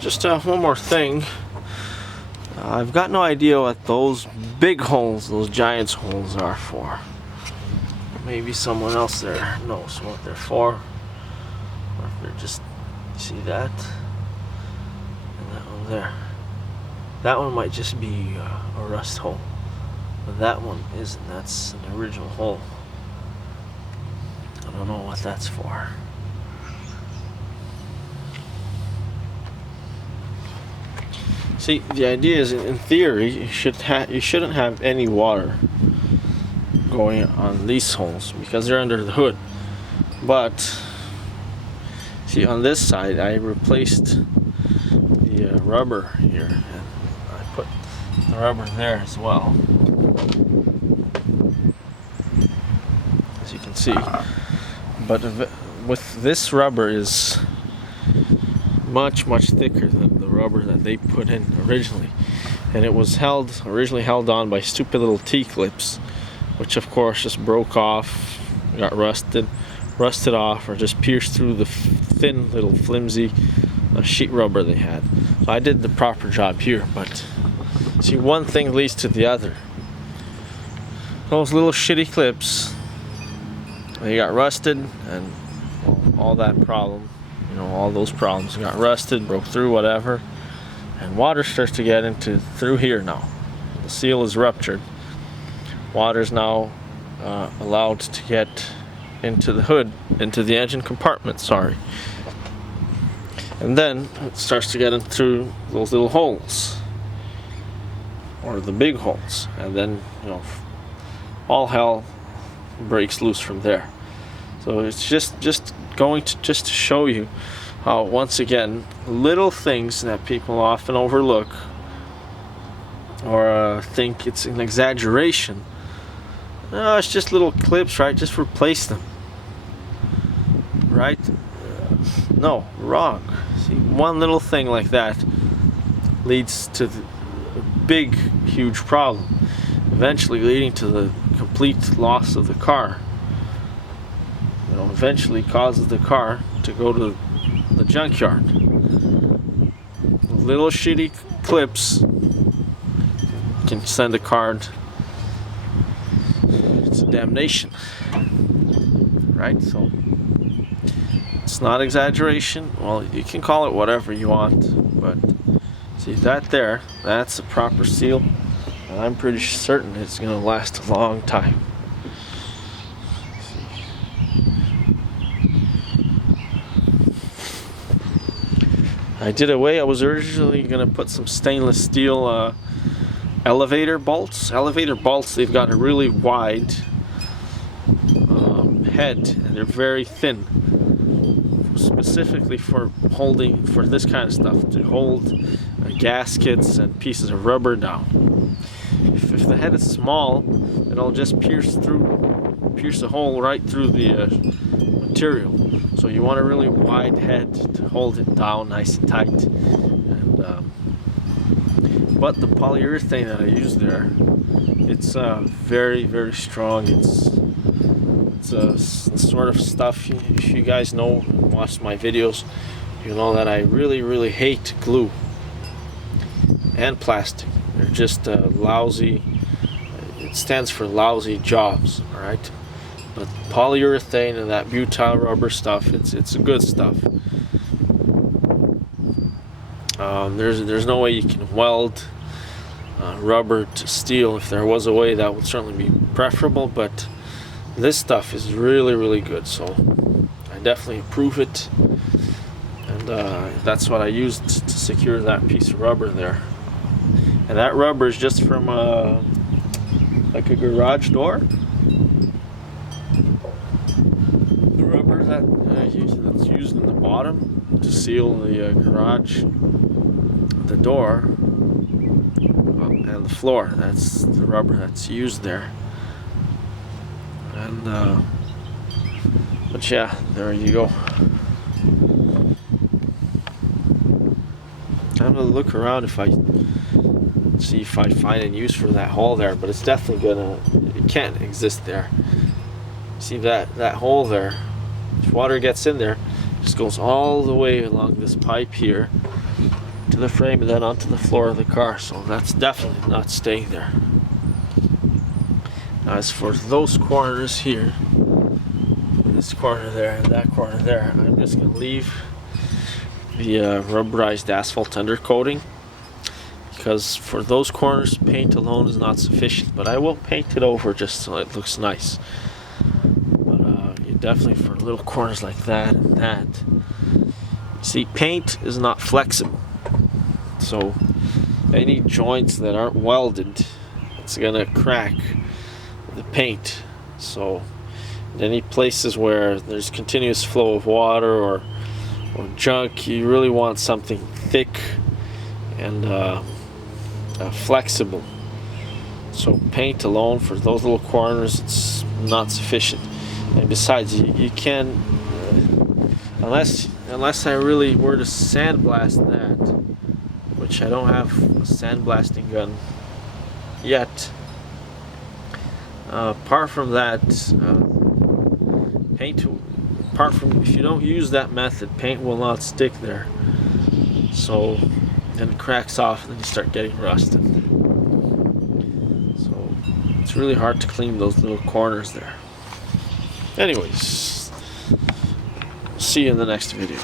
just one more thing. I've got no idea what those big holes, those giant's holes are for. Maybe someone else there knows what they're for. Or if they're just, see that? And that one there. That one might just be a rust hole. But that one isn't. That's an original hole. I don't know what that's for. See, the idea is, in theory, you shouldn't have any water going on these holes because they're under the hood. But see, on this side, I replaced the rubber here, and I put the rubber there as well, as you can see. But with this rubber is much thicker than the rubber that they put in originally, and it was originally held on by stupid little T-clips, which of course just broke off, got rusted off, or just pierced through the thin little flimsy sheet rubber they had. So I did the proper job here, but see, one thing leads to the other. Those little shitty clips, they got rusted, and all that problem, all those problems got rusted, broke through, whatever, and water starts to get through here now. The seal is ruptured. Water's now allowed to get into the hood, into the engine compartment, sorry. And then it starts to get in through those little holes, or the big holes, and then all hell breaks loose from there. So it's just going to show you how, once again, little things that people often overlook or think it's an exaggeration. No, it's just little clips, right? Just replace them, right? No, wrong. See, one little thing like that leads to a big, huge problem, eventually leading to the complete loss of the car. Eventually causes the car to go to the junkyard. Little shitty clips can send a car to damnation, right? So it's not exaggeration. Well, you can call it whatever you want, but see that there, that's a proper seal, and I'm pretty certain it's going to last a long time. I was originally going to put some stainless steel elevator bolts. Elevator bolts, they've got a really wide head, and they're very thin, specifically for this kind of stuff, to hold gaskets and pieces of rubber down. If the head is small, it'll just pierce a hole right through the material. So you want a really wide head to hold it down nice and tight. And but the polyurethane that I use there, it's very strong. It's a sort of stuff, if you guys know and watch my videos, you know that I really hate glue and plastic. They're just lousy. It stands for lousy jobs, all right? But polyurethane and that butyl rubber stuff, it's good stuff. There's no way you can weld rubber to steel. If there was a way, that would certainly be preferable, but this stuff is really good, so I definitely approve it, and that's what I used to secure that piece of rubber there. And that rubber is just from like a garage door. The rubber that's used in the bottom to seal the garage, the door, and the floor. That's the rubber that's used there. And but yeah, there you go. I'm gonna look around if I find a use for that hole there, but it's definitely it can't exist there. See that hole there? If water gets in there, it just goes all the way along this pipe here to the frame and then onto the floor of the car. So that's definitely not staying there. Now, as for those corners here, this corner there and that corner there, I'm just going to leave the rubberized asphalt undercoating, because for those corners paint alone is not sufficient, but I will paint it over just so it looks nice. But you definitely, for little corners like that and that, see, paint is not flexible, so any joints that aren't welded, it's gonna crack the paint. So in any places where there's continuous flow of water or junk, you really want something thick and flexible. So paint alone for those little corners, it's not sufficient. And besides, you can, unless I really were to sandblast that, which I don't have a sandblasting gun yet. Apart from that, paint, apart from, if you don't use that method, paint will not stick there. So then it cracks off and then you start getting rusted. So it's really hard to clean those little corners there. Anyways, see you in the next video.